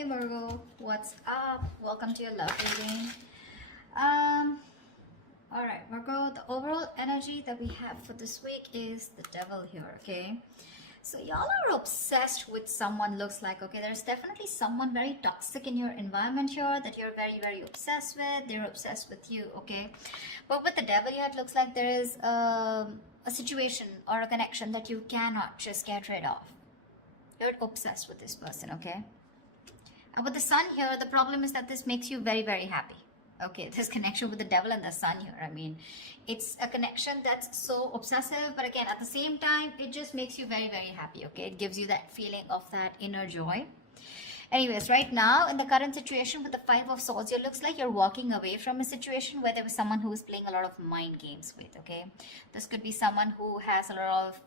Hey Virgo, what's up? Welcome to your love reading. Um, all right, Virgo, the overall energy that we have for this week is the devil here, okay? So y'all are obsessed with someone, looks like, okay? There's definitely someone very toxic in your environment here that you're very, very obsessed with. They're obsessed with you, okay? But with the devil here, it looks like there is a situation or a connection that you cannot just get rid of. You're obsessed with this person, okay? And with the sun here, the problem is that this makes you very, very happy. Okay, this connection with the devil and the sun here. I mean, it's a connection that's so obsessive, but again, at the same time, it just makes you very, very happy. Okay, it gives you that feeling of that inner joy. Anyways, right now, in the current situation with the Five of Swords, it looks like you're walking away from a situation where there was someone who was playing a lot of mind games with, okay? This could be someone who has a lot of...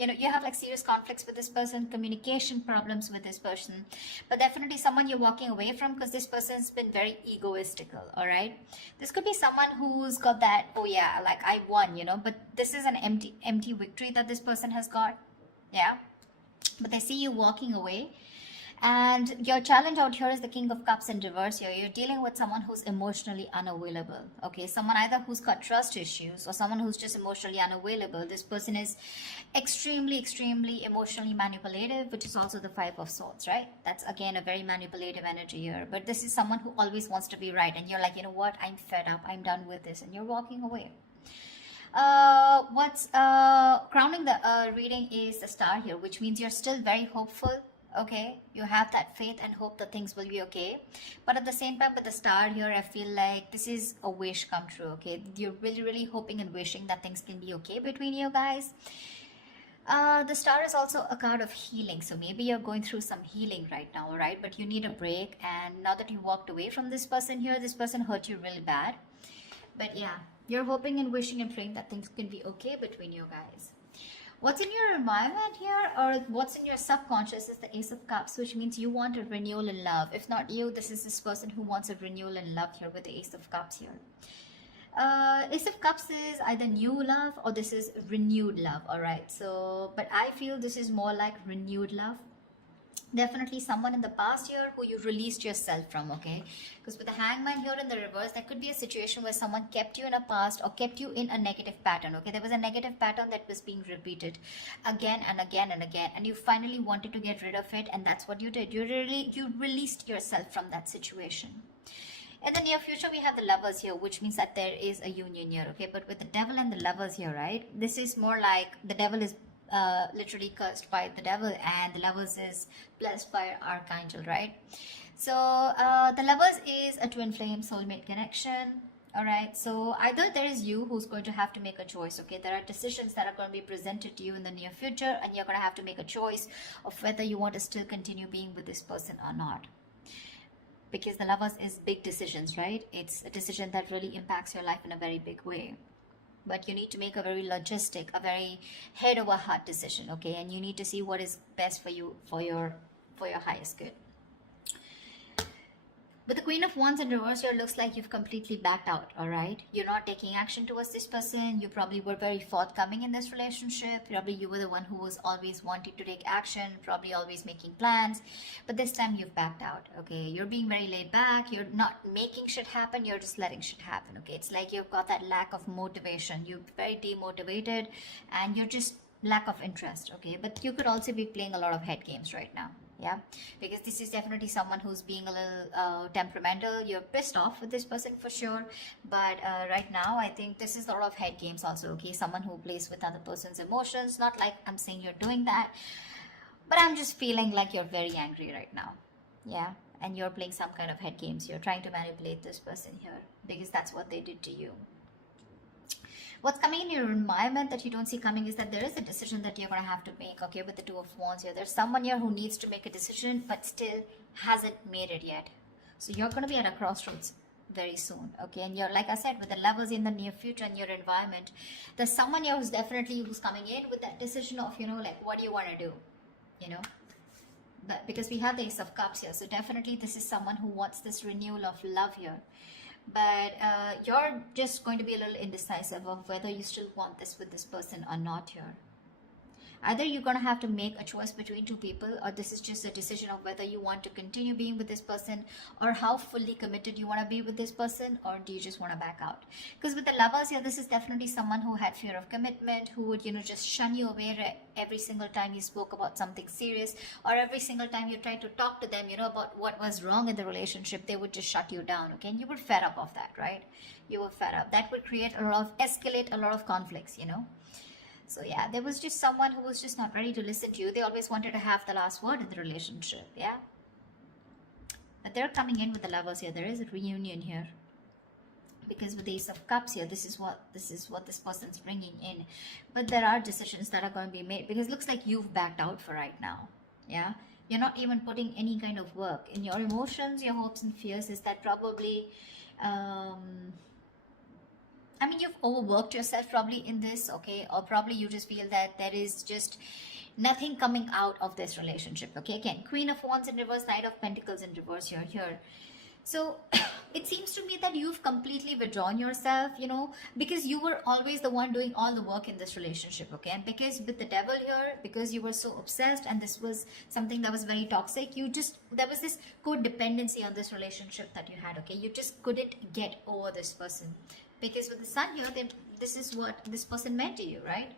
you have like serious conflicts with this person, communication problems with this person, but definitely someone you're walking away from because this person's been very egoistical. All right, this could be someone who's got that, oh yeah, like I won, but this is an empty victory that this person has got. Yeah, but they see you walking away. And your challenge out here is the King of Cups in reverse here. You're dealing with someone who's emotionally unavailable. Okay, someone either who's got trust issues or someone who's just emotionally unavailable. This person is extremely emotionally manipulative, which is also the Five of Swords, right? That's again a very manipulative energy here. But this is someone who always wants to be right. And you're like, you know what? I'm fed up. I'm done with this. And you're walking away. What's crowning the reading is the Star here, which means you're still very hopeful. Okay, you have that faith and hope that things will be okay, but at the same time with the Star here, I feel like this is a wish come true. Okay, you're really hoping and wishing that things can be okay between you guys. The Star is also a card of healing, so maybe you're going through some healing right now, all right? But you need a break, and now that you walked away from this person here, this person hurt you really bad. But yeah, you're hoping and wishing and praying that things can be okay between you guys. What's in your environment here, or what's in your subconscious, is the Ace of Cups, which means you want a renewal in love. If not you, this is this person who wants a renewal in love here with the Ace of Cups here. Ace of Cups is either new love or this is renewed love, all right? So, but I feel this is more like renewed love. Definitely someone in the past year who you released yourself from, okay? Because with the Hangman here in the reverse, that could be a situation where someone kept you in a past or kept you in a negative pattern, okay? There was a negative pattern that was being repeated again and again and again, and you finally wanted to get rid of it, and that's what you did. You released yourself from that situation. In the near future, we have the Lovers here, which means that there is a union here, okay? But with the Devil and the Lovers here, right? This is more like the Devil is literally cursed by the devil and the Lovers is blessed by Archangel, right? So the Lovers is a twin flame soulmate connection. All right, so either there is you who's going to have to make a choice. Okay, there are decisions that are going to be presented to you in the near future, and you're going to have to make a choice of whether you want to still continue being with this person or not. Because the Lovers is big decisions, right? It's a decision that really impacts your life in a very big way. But you need to make a very logistic, a very head over heart decision, okay? And you need to see what is best for you, for your highest good. With the Queen of Wands in reverse here, looks like you've completely backed out, all right? You're not taking action towards this person. You probably were very forthcoming in this relationship. Probably you were the one who was always wanting to take action, probably always making plans. But this time you've backed out, okay? You're being very laid back. You're not making shit happen. You're just letting shit happen, okay? It's like you've got that lack of motivation. You're very demotivated and you're just lack of interest, okay? But you could also be playing a lot of head games right now. Yeah, because this is definitely someone who's being a little temperamental. You're pissed off with this person for sure, but right now I think this is a lot of head games also, okay? Someone who plays with other person's emotions. Not like I'm saying you're doing that, but I'm just feeling like you're very angry right now. Yeah, and you're playing some kind of head games. You're trying to manipulate this person here because that's what they did to you. What's coming in your environment that you don't see coming is that there is a decision that you're going to have to make, okay, with the Two of Wands here. There's someone here who needs to make a decision but still hasn't made it yet. So you're going to be at a crossroads very soon, okay? And you're, like I said, with the Lovers in the near future in your environment, there's someone here who's coming in with that decision of, like, what do you want to do, But because we have the Ace of Cups here, so definitely this is someone who wants this renewal of love here. But you're just going to be a little indecisive of whether you still want this with this person or not here. Either you're going to have to make a choice between two people, or this is just a decision of whether you want to continue being with this person, or how fully committed you want to be with this person, or do you just want to back out? Because with the Lovers here, this is definitely someone who had fear of commitment, who would, just shun you away every single time you spoke about something serious, or every single time you tried to talk to them, about what was wrong in the relationship. They would just shut you down, okay? And you were fed up of that, right? You were fed up. That would create escalate a lot of conflicts, So yeah, there was just someone who was just not ready to listen to you. They always wanted to have the last word in the relationship, yeah? But they're coming in with the Lovers here. There is a reunion here. Because with the Ace of Cups here, this is what this person's bringing in. But there are decisions that are going to be made, because it looks like you've backed out for right now, yeah? You're not even putting any kind of work in your emotions, your hopes and fears. Is that probably you've overworked yourself probably in this, okay? Or probably you just feel that there is just nothing coming out of this relationship, okay? Again, Queen of Wands in reverse, Knight of Pentacles in reverse here. So it seems to me that you've completely withdrawn yourself, because you were always the one doing all the work in this relationship, okay? And because with the Devil here, because you were so obsessed and this was something that was very toxic, there was this codependency on this relationship that you had, okay? You just couldn't get over this person. Because with the Sun here, this is what this person meant to you, right?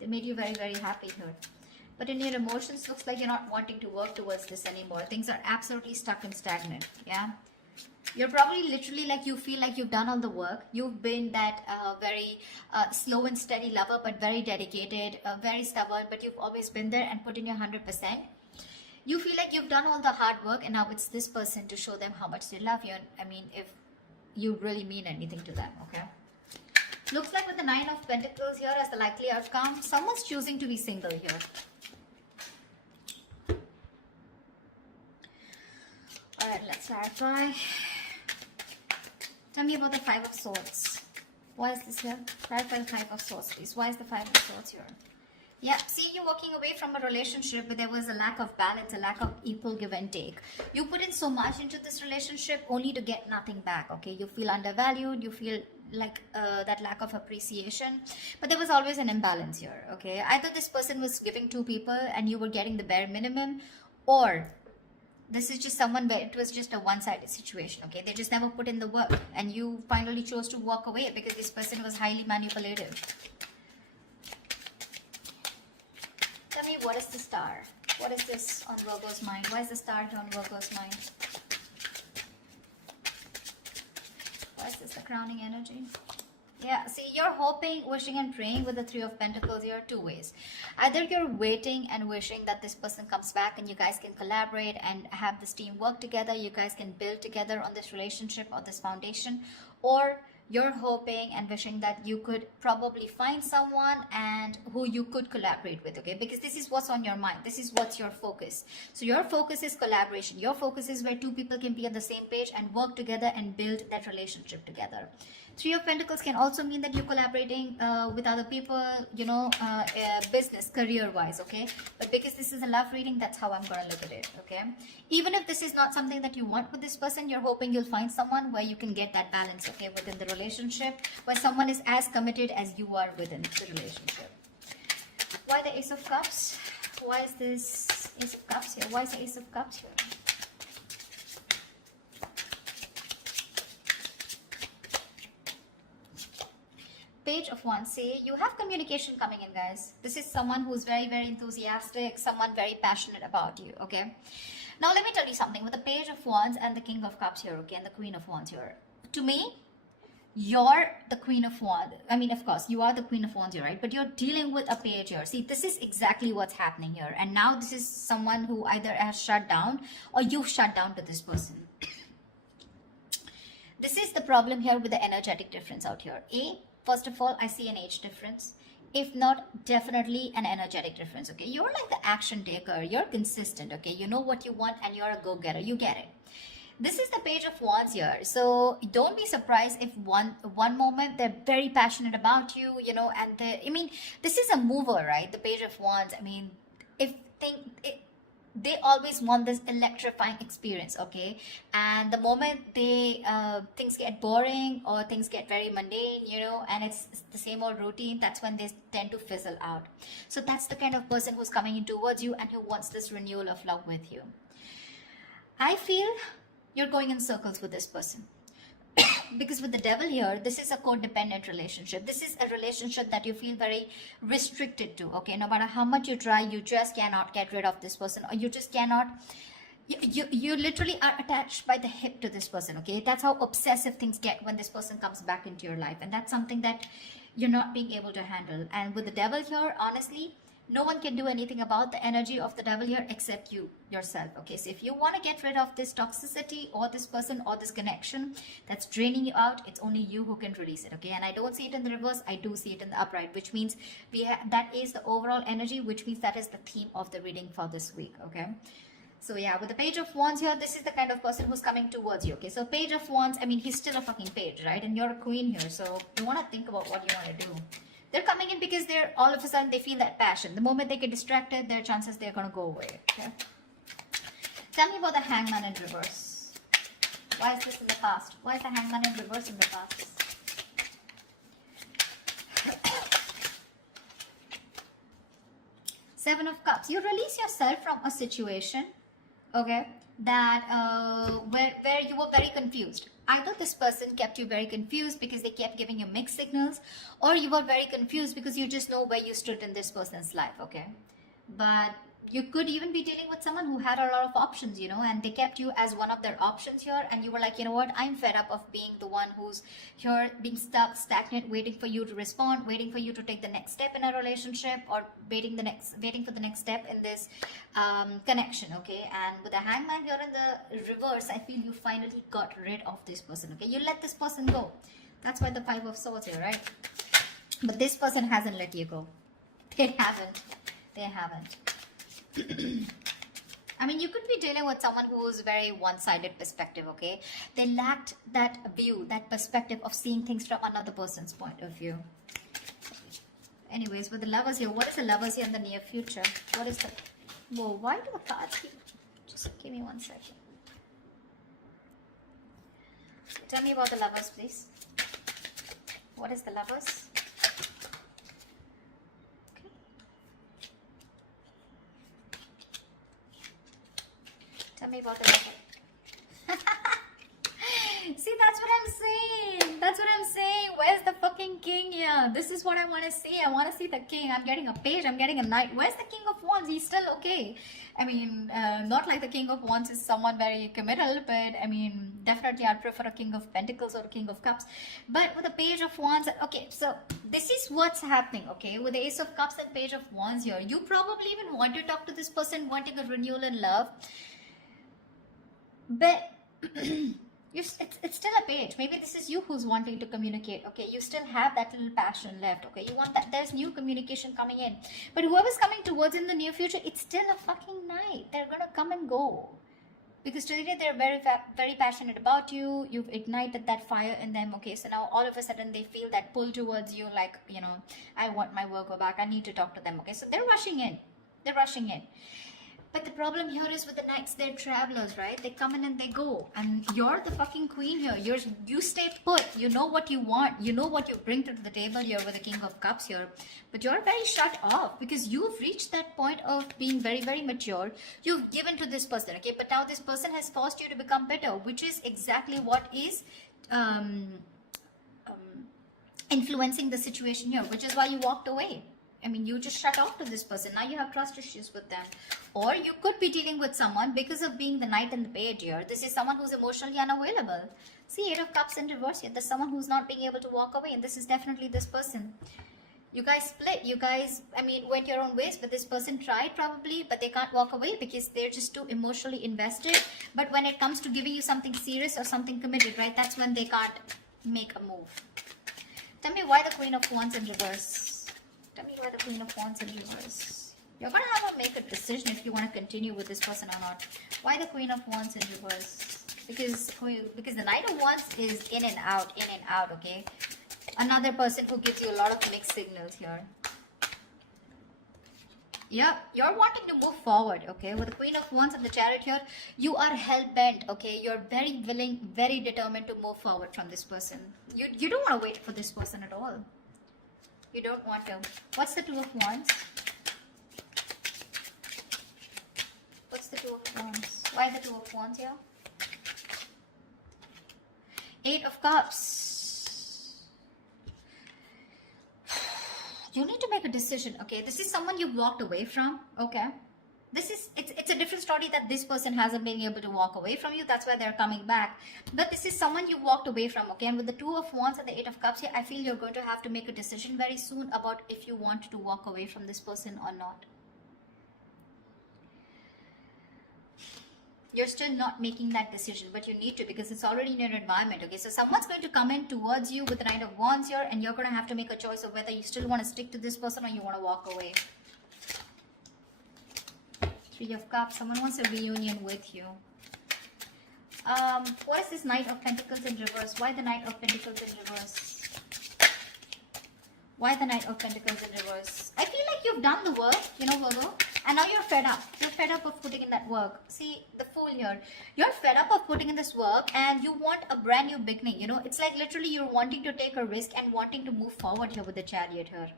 They made you very, very happy here. But in your emotions, looks like you're not wanting to work towards this anymore. Things are absolutely stuck and stagnant, yeah? You're probably literally like, you feel like you've done all the work. You've been that very slow and steady lover, but very dedicated, very stubborn, but you've always been there and put in your 100%. You feel like you've done all the hard work, and now it's this person to show them how much they love you. And if you really mean anything to them, okay? Looks like with the Nine of Pentacles here as the likely outcome, someone's choosing to be single here. Alright, let's clarify. Tell me about the Five of Swords. Why is this here? Clarify the Five of Swords, please. Why is the Five of Swords here? Yeah, see, you're walking away from a relationship where there was a lack of balance, a lack of equal give and take. You put in so much into this relationship only to get nothing back, okay? You feel undervalued, you feel like that lack of appreciation. But there was always an imbalance here, okay? Either this person was giving to people and you were getting the bare minimum, or this is just someone where it was just a one-sided situation, okay? They just never put in the work, and you finally chose to walk away because this person was highly manipulative. Tell me, what is the Star? What is this on Virgo's mind? Why is the Star on Virgo's mind? Why is this the crowning energy? Yeah, see, you're hoping, wishing and praying with the Three of Pentacles here two ways. Either you're waiting and wishing that this person comes back and you guys can collaborate and have this team work together. You guys can build together on this relationship or this foundation. Or you're hoping and wishing that you could probably find someone and who you could collaborate with, okay? Because this is what's on your mind. This is what's your focus. So your focus is collaboration. Your focus is where two people can be on the same page and work together and build that relationship together. Three of Pentacles can also mean that you're collaborating with other people, business, career-wise, okay? But because this is a love reading, that's how I'm going to look at it, okay? Even if this is not something that you want with this person, you're hoping you'll find someone where you can get that balance, okay, within the relationship, where someone is as committed as you are within the relationship. Why the Ace of Cups? Why is this Ace of Cups here? Why is the Ace of Cups here? Page of Wands. Say you have communication coming in, guys. This is someone who's very, very enthusiastic, someone very passionate about you, okay? Now let me tell you something. With the Page of Wands and the King of Cups here, okay, and the Queen of Wands here, to me, you're the Queen of Wands. I mean, of course, you are the Queen of Wands here, right? But you're dealing with a page here. See, this is exactly what's happening here. And now this is someone who either has shut down or you've shut down to this person. This is the problem here with the energetic difference out here. First of all, I see an age difference. If not, definitely an energetic difference, okay? You're like the action taker. You're consistent, okay? You know what you want and you're a go-getter. You get it. This is the Page of Wands here. So don't be surprised if one moment they're very passionate about you, and this is a mover, right? The Page of Wands. I mean, they always want this electrifying experience, okay? And the moment they things get boring or things get very mundane, you know, and it's the same old routine, that's when they tend to fizzle out. So that's the kind of person who's coming in towards you and who wants this renewal of love with you. I feel you're going in circles with this person. Because with the devil here, this is a codependent relationship. This is a relationship that you feel very restricted to, okay? No matter how much you try, you just cannot get rid of this person, or you just cannot, you literally are attached by the hip to this person, okay? That's how obsessive things get when this person comes back into your life, and that's something that you're not being able to handle. And with the devil here, honestly, no one can do anything about the energy of the devil here except you yourself, okay? So if you want to get rid of this toxicity or this person or this connection that's draining you out, it's only you who can release it, okay? And I don't see it in the reverse, I do see it in the upright, which means that is the overall energy, which means that is the theme of the reading for this week, okay? So yeah, with the Page of Wands here, this is the kind of person who's coming towards you, okay? So Page of Wands, I mean, he's still a fucking page, right? And you're a queen here, so you want to think about what you want to do. They're coming in because they're all of a sudden they feel that passion. The moment they get distracted, their chances they're going to go away. Okay? Tell me about the Hangman in reverse. Why is this in the past? Why is the Hangman in reverse in the past? Seven of Cups. You release yourself from a situation, okay, that where you were very confused. Either this person kept you very confused because they kept giving you mixed signals, or you were very confused because you just know where you stood in this person's life, okay? But you could even be dealing with someone who had a lot of options, you know, and they kept you as one of their options here, and you were like, you know what, I'm fed up of being the one who's here being stuck, stagnant, waiting for you to respond, waiting for you to take the next step in a relationship, or waiting for the next step in this connection, okay? And with the Hangman here in the reverse, I feel you finally got rid of this person, okay? You let this person go. That's why the Five of Swords here, right? But this person hasn't let you go. They haven't. I mean, you could be dealing with someone who is very one-sided perspective, okay? They lacked that view, that perspective of seeing things from another person's point of view. Anyways, with the Lovers here, what is the Lovers here in the near future? What is the... Whoa, why do the cards keep... Just give me 1 second. Tell me about the Lovers, please. What is the Lovers? Tell me about the Lover. See, that's what I'm saying. That's what I'm saying. Where's the fucking king here? This is what I want to see. I want to see the king. I'm getting a page. I'm getting a knight. Where's the King of Wands? He's still okay. I mean, not like the King of Wands is someone very committal, but I mean, definitely I'd prefer a King of Pentacles or a King of Cups. But with the Page of Wands, okay, so this is what's happening, okay? With the Ace of Cups and Page of Wands here, you probably even want to talk to this person, wanting a renewal in love. But it's still a page. Maybe this is you who's wanting to communicate, okay? You still have that little passion left, okay? You want that, there's new communication coming in. But whoever's coming towards in the near future, it's still a fucking night. They're gonna come and go. Because today they're very passionate about you. You've ignited that fire in them, okay? So now all of a sudden they feel that pull towards you, like, you know, I want my Virgo back. I need to talk to them, okay? So they're rushing in. They're rushing in. But the problem here is with the knights, they're travelers, right? They come in and they go. And you're the fucking queen here. You stay put. You know what you want. You know what you bring to the table here with the King of Cups here. But you're very shut off because you've reached that point of being very, very mature. You've given to this person, okay? But now this person has forced you to become bitter, which is exactly what is influencing the situation here, which is why you walked away. I mean, you just shut off to this person. Now you have trust issues with them. Or you could be dealing with someone because of being the knight and the page here. This is someone who's emotionally unavailable. See, Eight of Cups in reverse here. There's someone who's not being able to walk away. And this is definitely this person. You guys split. You guys, I mean, went your own ways. But this person tried probably. But they can't walk away because they're just too emotionally invested. But when it comes to giving you something serious or something committed, right? That's when they can't make a move. Tell me why the Queen of Wands in reverse. Tell me why the Queen of Wands in reverse. You're going to have to make a decision if you want to continue with this person or not. Why the Queen of Wands in reverse? Because the Knight of Wands is in and out, okay? Another person who gives you a lot of mixed signals here. Yeah, you're wanting to move forward, okay? With the Queen of Wands and the Chariot here, you are hell-bent, okay? You're very willing, very determined to move forward from this person. You don't want to wait for this person at all. You don't want to. What's the Two of Wands? What's the Two of Wands? Why the Two of Wands here? Eight of Cups. You need to make a decision, okay? This is someone you've walked away from, okay? It's a different story that this person hasn't been able to walk away from you. That's why they're coming back. But this is someone you walked away from, okay? And with the Two of Wands and the Eight of Cups here, I feel you're going to have to make a decision very soon about if you want to walk away from this person or not. You're still not making that decision, but you need to, because it's already in your environment, okay? So someone's going to come in towards you with the Knight of Wands here, and you're going to have to make a choice of whether you still want to stick to this person or you want to walk away. Three of Cups. Someone wants a reunion with you. What is this Knight of Pentacles in reverse? Why the Knight of Pentacles in reverse? Why the Knight of Pentacles in reverse? I feel like you've done the work, you know, Virgo. And now you're fed up. You're fed up of putting in that work. See, the Fool here. You're fed up of putting in this work and you want a brand new beginning. You know, it's like literally you're wanting to take a risk and wanting to move forward here with the Chariot here.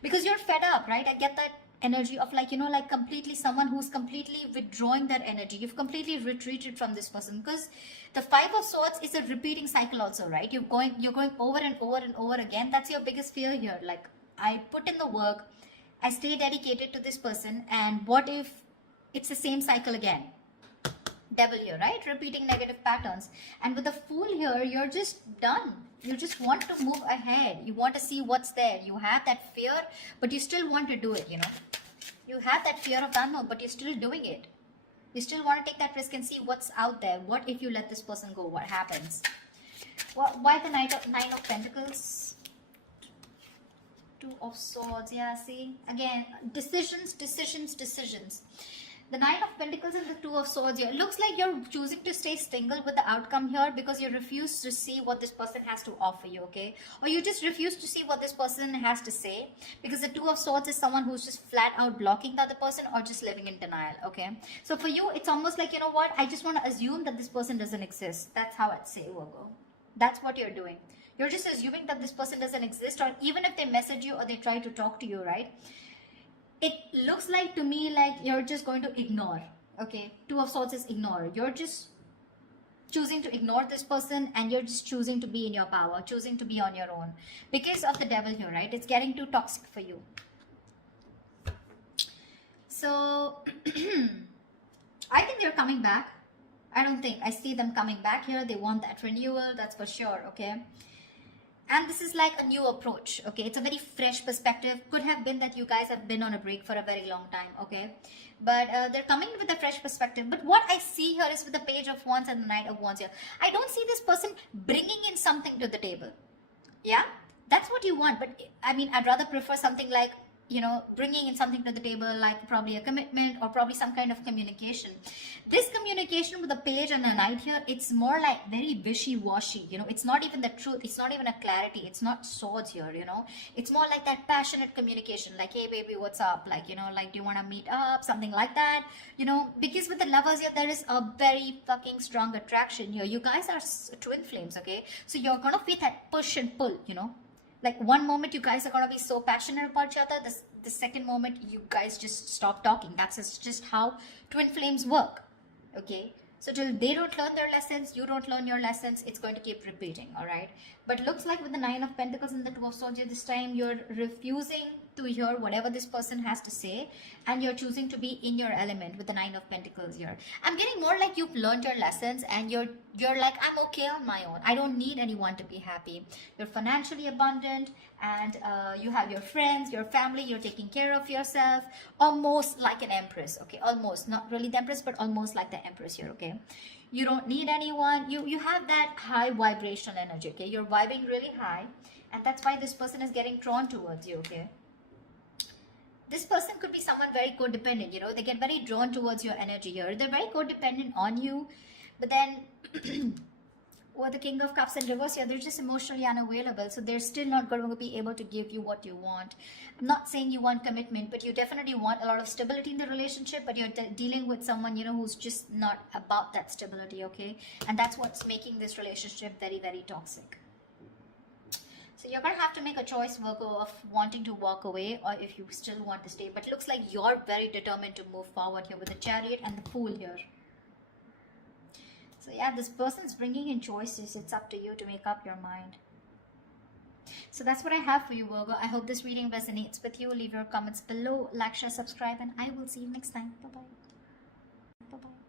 Because you're fed up, right? I get that energy of like, you know, like completely someone who's completely withdrawing their energy. You've completely retreated from this person because the Five of Swords is a repeating cycle also, right? You're going over and over and over again. That's your biggest fear here. Like, I put in the work, I stay dedicated to this person, and what if it's the same cycle again? Devil here, right? Repeating negative patterns. And with the Fool here, you're just done. You just want to move ahead. You want to see what's there. You have that fear, but you still want to do it, you know. You have that fear of the unknown, but you're still doing it. You still want to take that risk and see what's out there. What if you let this person go? What happens? Why the Nine of Pentacles? Two of Swords. Yeah, see? Again, decisions. The Nine of Pentacles and the Two of Swords here. It looks like you're choosing to stay single with the outcome here because you refuse to see what this person has to offer you, okay? Or you just refuse to see what this person has to say because the Two of Swords is someone who's just flat out blocking the other person or just living in denial, okay? So for you, it's almost like, you know what? I just want to assume that this person doesn't exist. That's how I'd say, Virgo. That's what you're doing. You're just assuming that this person doesn't exist, or even if they message you or they try to talk to you, right? It looks like to me like you're just going to ignore, okay? Two of Swords is ignore. You're just choosing to ignore this person and you're just choosing to be in your power, choosing to be on your own. Because of the Devil here, right? It's getting too toxic for you. So, I think they're coming back. I see them coming back here. They want that renewal, that's for sure, okay? And this is like a new approach, okay? It's a very fresh perspective. Could have been that you guys have been on a break for a very long time, okay? But they're coming with a fresh perspective. But what I see here is with the Page of Wands and the Knight of Wands here, I don't see this person bringing in something to the table. Yeah? That's what you want. But I mean, I'd rather prefer something like, you know, bringing in something to the table, like probably a commitment or probably some kind of communication. This communication with the Page and the Knight here, it's more like very wishy-washy, you know. It's not even the truth. It's not even a clarity. It's not swords here, you know. It's more like that passionate communication, like, hey baby, what's up? Like, you know, like, do you want to meet up? Something like that, you know. Because with the Lovers here, there is a very fucking strong attraction here. You guys are twin flames, okay? So you're gonna feel that push and pull, you know. Like, one moment you guys are going to be so passionate about each other, the second moment you guys just stop talking. That's just how twin flames work, okay? So till they don't learn their lessons, you don't learn your lessons, it's going to keep repeating, all right? But looks like with the Nine of Pentacles and the Two of Swords, this time you're refusing to hear whatever this person has to say, and you're choosing to be in your element with the Nine of Pentacles here. I'm getting more like you've learned your lessons and you're like, I'm okay on my own. I don't need anyone to be happy. You're financially abundant and you have your friends, your family, you're taking care of yourself, almost like an empress, okay? Almost, not really the empress, but almost like the empress here, okay? You don't need anyone. You have that high vibrational energy, okay? You're vibing really high, and that's why this person is getting drawn towards you, okay? This person could be someone very codependent, you know. They get very drawn towards your energy here. They're very codependent on you, but then Or the King of Cups in reverse here, they're just emotionally unavailable. So they're still not going to be able to give you what you want. I'm not saying you want commitment, but you definitely want a lot of stability in the relationship, but you're dealing with someone, you know, who's just not about that stability, okay? And that's what's making this relationship very, very toxic. So you're going to have to make a choice, Virgo, of wanting to walk away or if you still want to stay. But it looks like you're very determined to move forward here with the Chariot and the Fool here. So yeah, this person's bringing in choices. It's up to you to make up your mind. So that's what I have for you, Virgo. I hope this reading resonates with you. Leave your comments below, like, share, subscribe, and I will see you next time. Bye-bye. Bye-bye.